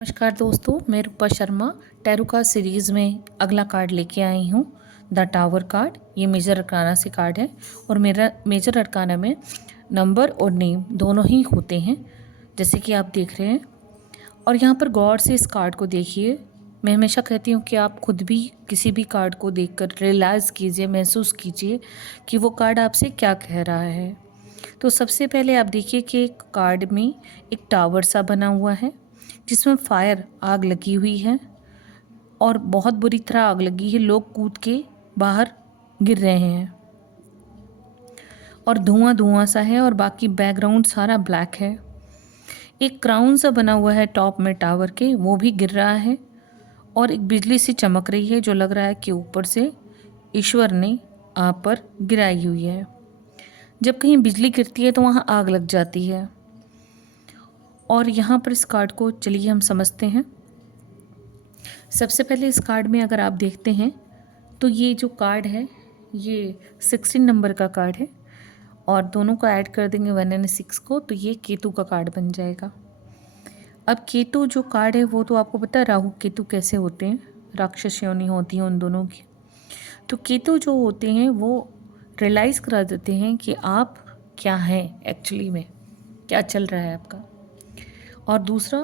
नमस्कार दोस्तों, मैं रूपा शर्मा टैरो कार्ड सीरीज़ में अगला कार्ड लेके आई हूँ, द टावर कार्ड। ये मेजर अरकाना से कार्ड है और मेरा मेजर अरकाना में नंबर और नेम दोनों ही होते हैं, जैसे कि आप देख रहे हैं। और यहाँ पर गौर से इस कार्ड को देखिए। मैं हमेशा कहती हूँ कि आप खुद भी किसी भी कार्ड को देखकर रियलाइज़ कीजिए, महसूस कीजिए कि वो कार्ड आपसे क्या कह रहा है। तो सबसे पहले आप देखिए कि एक कार्ड में एक टावर सा बना हुआ है जिसमें फायर आग लगी हुई है और बहुत बुरी तरह आग लगी है। लोग कूद के बाहर गिर रहे हैं और धुआं धुआं सा है और बाकी बैकग्राउंड सारा ब्लैक है। एक क्राउन सा बना हुआ है टॉप में टावर के, वो भी गिर रहा है और एक बिजली सी चमक रही है जो लग रहा है कि ऊपर से ईश्वर ने आप पर गिराई हुई है। जब कहीं बिजली गिरती है तो वहाँ आग लग जाती है। और यहाँ पर इस कार्ड को चलिए हम समझते हैं। सबसे पहले इस कार्ड में अगर आप देखते हैं तो ये जो कार्ड है ये 16 नंबर का कार्ड है और दोनों को ऐड कर देंगे 1 और 6 को, तो ये केतु का कार्ड बन जाएगा। अब केतु जो कार्ड है वो तो आपको पता है राहु केतु कैसे होते हैं, राक्षस योनि होती है उन दोनों की। तो केतु जो होते हैं वो रियलाइज़ करा देते हैं कि आप क्या हैं एक्चुअली में, क्या चल रहा है आपका। और दूसरा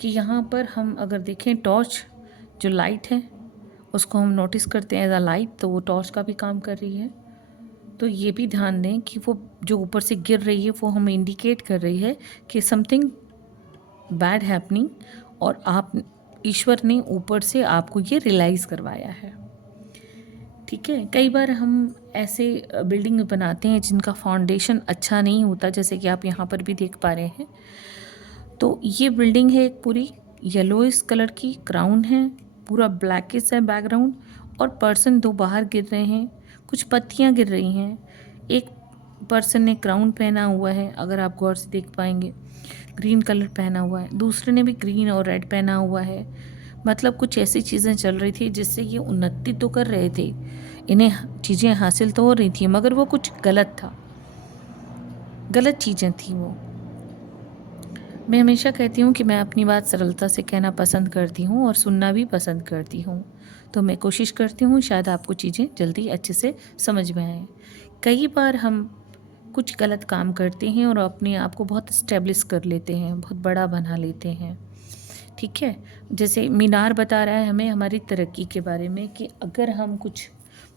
कि यहाँ पर हम अगर देखें टॉर्च जो लाइट है उसको हम नोटिस करते हैं एज अ लाइट, तो वो टॉर्च का भी काम कर रही है। तो ये भी ध्यान दें कि वो जो ऊपर से गिर रही है वो हमें इंडिकेट कर रही है कि समथिंग बैड हैपनिंग, और आप ईश्वर ने ऊपर से आपको ये रियलाइज़ करवाया है। ठीक है, कई बार हम ऐसे बिल्डिंग बनाते हैं जिनका फाउंडेशन अच्छा नहीं होता, जैसे कि आप यहाँ पर भी देख पा रहे हैं। तो ये बिल्डिंग है एक पूरी येलोइश कलर की, क्राउन है, पूरा ब्लैकिश है बैकग्राउंड और पर्सन दो बाहर गिर रहे हैं, कुछ पत्तियां गिर रही हैं। एक पर्सन ने क्राउन पहना हुआ है, अगर आप गौर से देख पाएंगे ग्रीन कलर पहना हुआ है, दूसरे ने भी ग्रीन और रेड पहना हुआ है। मतलब कुछ ऐसी चीज़ें चल रही थी जिससे ये उन्नति तो कर रहे थे, इन्हें चीज़ें हासिल तो हो रही थी, मगर वो कुछ गलत था, गलत चीज़ें थी वो। मैं हमेशा कहती हूँ कि मैं अपनी बात सरलता से कहना पसंद करती हूँ और सुनना भी पसंद करती हूँ, तो मैं कोशिश करती हूँ शायद आपको चीज़ें जल्दी अच्छे से समझ में आएँ। कई बार हम कुछ गलत काम करते हैं और अपने आप को बहुत इस्टेब्लिश कर लेते हैं, बहुत बड़ा बना लेते हैं। ठीक है, जैसे मीनार बता रहा है हमें हमारी तरक्की के बारे में कि अगर हम कुछ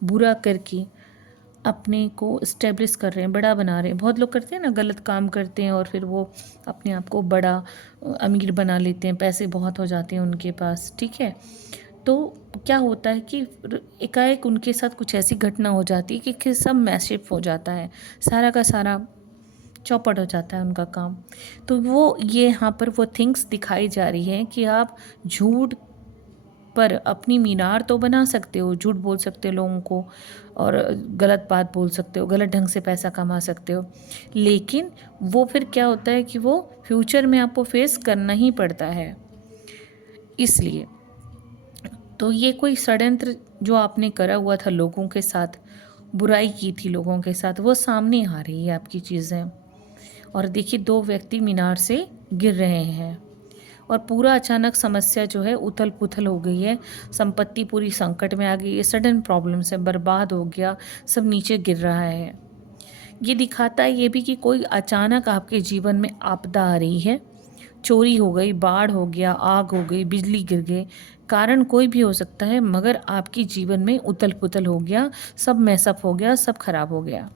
बुरा करके अपने को इस्टेब्लिश कर रहे हैं, बड़ा बना रहे हैं। बहुत लोग करते हैं ना, गलत काम करते हैं और फिर वो अपने आप को बड़ा अमीर बना लेते हैं, पैसे बहुत हो जाते हैं उनके पास। ठीक है, तो क्या होता है कि एकाएक उनके साथ कुछ ऐसी घटना हो जाती है कि सब मैसिव हो जाता है, सारा का सारा चौपट हो जाता है उनका काम। तो वो ये यहाँ पर वो थिंग्स दिखाई जा रही है कि आप झूठ पर अपनी मीनार तो बना सकते हो, झूठ बोल सकते हो लोगों को और गलत बात बोल सकते हो, गलत ढंग से पैसा कमा सकते हो, लेकिन वो फिर क्या होता है कि वो फ्यूचर में आपको फेस करना ही पड़ता है। इसलिए तो ये कोई षड्यंत्र जो आपने करा हुआ था लोगों के साथ, बुराई की थी लोगों के साथ, वो सामने आ रही है आपकी चीज़ें। और देखिए दो व्यक्ति मीनार से गिर रहे हैं और पूरा अचानक समस्या जो है उथल पुथल हो गई है, संपत्ति पूरी संकट में आ गई है, सडन प्रॉब्लम से बर्बाद हो गया, सब नीचे गिर रहा है। ये दिखाता है ये भी कि कोई अचानक आपके जीवन में आपदा आ रही है, चोरी हो गई, बाढ़ हो गया, आग हो गई, बिजली गिर गई, कारण कोई भी हो सकता है, मगर आपके जीवन में उथल पुथल हो गया, सब मैसअप हो गया, सब खराब हो गया।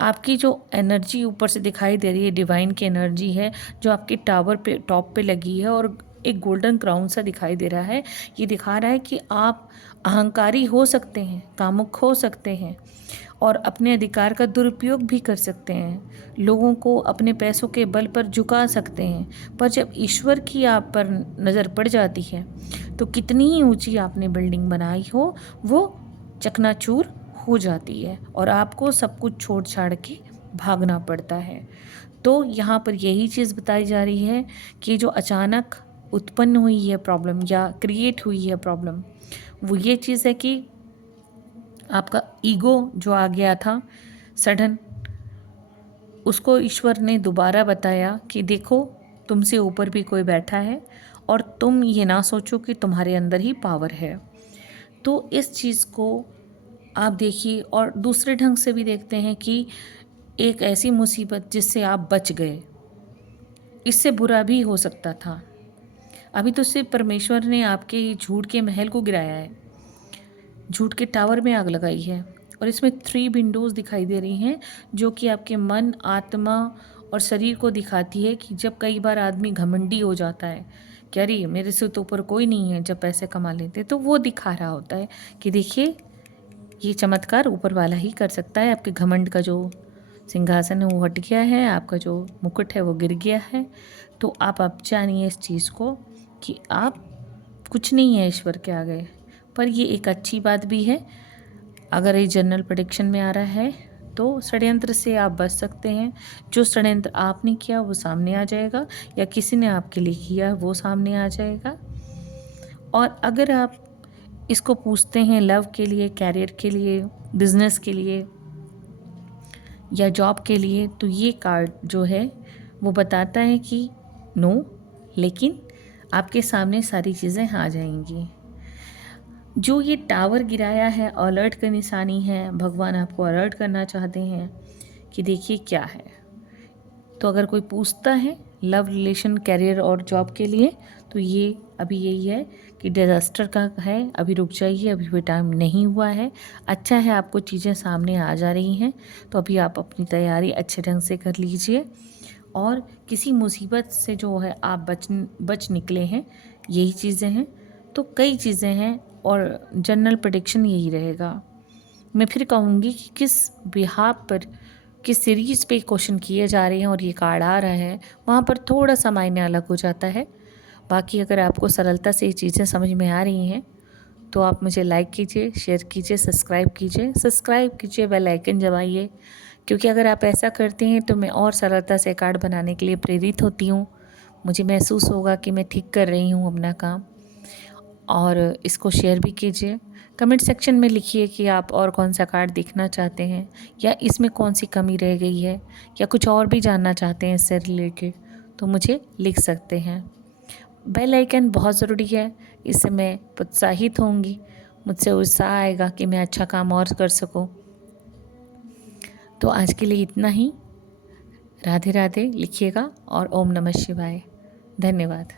आपकी जो एनर्जी ऊपर से दिखाई दे रही है, डिवाइन की एनर्जी है जो आपके टावर पे टॉप पे लगी है और एक गोल्डन क्राउन सा दिखाई दे रहा है। ये दिखा रहा है कि आप अहंकारी हो सकते हैं, कामुक हो सकते हैं और अपने अधिकार का दुरुपयोग भी कर सकते हैं, लोगों को अपने पैसों के बल पर झुका सकते हैं। पर जब ईश्वर की आप पर नज़र पड़ जाती है तो कितनी ही ऊंची आपने बिल्डिंग बनाई हो वो चकनाचूर हो जाती है और आपको सब कुछ छोड़ छाड़ के भागना पड़ता है। तो यहाँ पर यही चीज़ बताई जा रही है कि जो अचानक उत्पन्न हुई है प्रॉब्लम या क्रिएट हुई है प्रॉब्लम, वो ये चीज़ है कि आपका ईगो जो आ गया था सडन, उसको ईश्वर ने दोबारा बताया कि देखो तुमसे ऊपर भी कोई बैठा है और तुम ये ना सोचो कि तुम्हारे अंदर ही पावर है। तो इस चीज़ को आप देखिए। और दूसरे ढंग से भी देखते हैं कि एक ऐसी मुसीबत जिससे आप बच गए, इससे बुरा भी हो सकता था। अभी तो सिर्फ परमेश्वर ने आपके झूठ के महल को गिराया है, झूठ के टावर में आग लगाई है। और इसमें 3 विंडोज़ दिखाई दे रही हैं जो कि आपके मन, आत्मा और शरीर को दिखाती है कि जब कई बार आदमी घमंडी हो जाता है कि अरे मेरे से तो ऊपर कोई नहीं है, जब पैसे कमा लेते, तो वो दिखा रहा होता है कि देखिए ये चमत्कार ऊपर वाला ही कर सकता है। आपके घमंड का जो सिंहासन है वो हट गया है, आपका जो मुकुट है वो गिर गया है। तो आप अब जानिए इस चीज़ को कि आप कुछ नहीं है ईश्वर के आगे। पर ये एक अच्छी बात भी है, अगर ये जनरल प्रेडिक्शन में आ रहा है तो षड्यंत्र से आप बच सकते हैं। जो षड्यंत्र आपने किया वो सामने आ जाएगा, या किसी ने आपके लिए किया वो सामने आ जाएगा। और अगर आप इसको पूछते हैं लव के लिए, कैरियर के लिए, बिजनेस के लिए या जॉब के लिए, तो ये कार्ड जो है वो बताता है कि नो, लेकिन आपके सामने सारी चीज़ें आ जाएंगी। जो ये टावर गिराया है अलर्ट का निशानी है, भगवान आपको अलर्ट करना चाहते हैं कि देखिए क्या है। तो अगर कोई पूछता है लव, रिलेशन, कैरियर और जॉब के लिए, तो ये अभी यही है कि डिज़ास्टर का है, अभी रुक जाइए, अभी भी टाइम नहीं हुआ है। अच्छा है आपको चीज़ें सामने आ जा रही हैं, तो अभी आप अपनी तैयारी अच्छे ढंग से कर लीजिए। और किसी मुसीबत से जो है आप बच निकले हैं, यही चीज़ें हैं। तो कई चीज़ें हैं और जनरल प्रेडिक्शन यही रहेगा। मैं फिर कहूँगी कि किस बिहाफ पर, किस सीरीज़ पे क्वेश्चन किए जा रहे हैं और ये कार्ड आ रहा है, वहाँ पर थोड़ा सा मायने अलग हो जाता है। बाकी अगर आपको सरलता से ये चीज़ें समझ में आ रही हैं तो आप मुझे लाइक कीजिए, शेयर कीजिए, सब्सक्राइब कीजिए, बेल आइकन दबाइए, क्योंकि अगर आप ऐसा करते हैं तो मैं और सरलता से कार्ड बनाने के लिए प्रेरित होती हूँ। मुझे महसूस होगा कि मैं ठीक कर रही हूँ अपना काम। और इसको शेयर भी कीजिए। कमेंट सेक्शन में लिखिए कि आप और कौन सा कार्ड देखना चाहते हैं, या इसमें कौन सी कमी रह गई है, या कुछ और भी जानना चाहते हैं इससे रिलेटेड, तो मुझे लिख सकते हैं। बेल आइकन बहुत ज़रूरी है, इससे मैं प्रोत्साहित होंगी, मुझसे उत्साह आएगा कि मैं अच्छा काम और कर सकूं। तो आज के लिए इतना ही। राधे राधे लिखिएगा और ओम नमः शिवाय। धन्यवाद।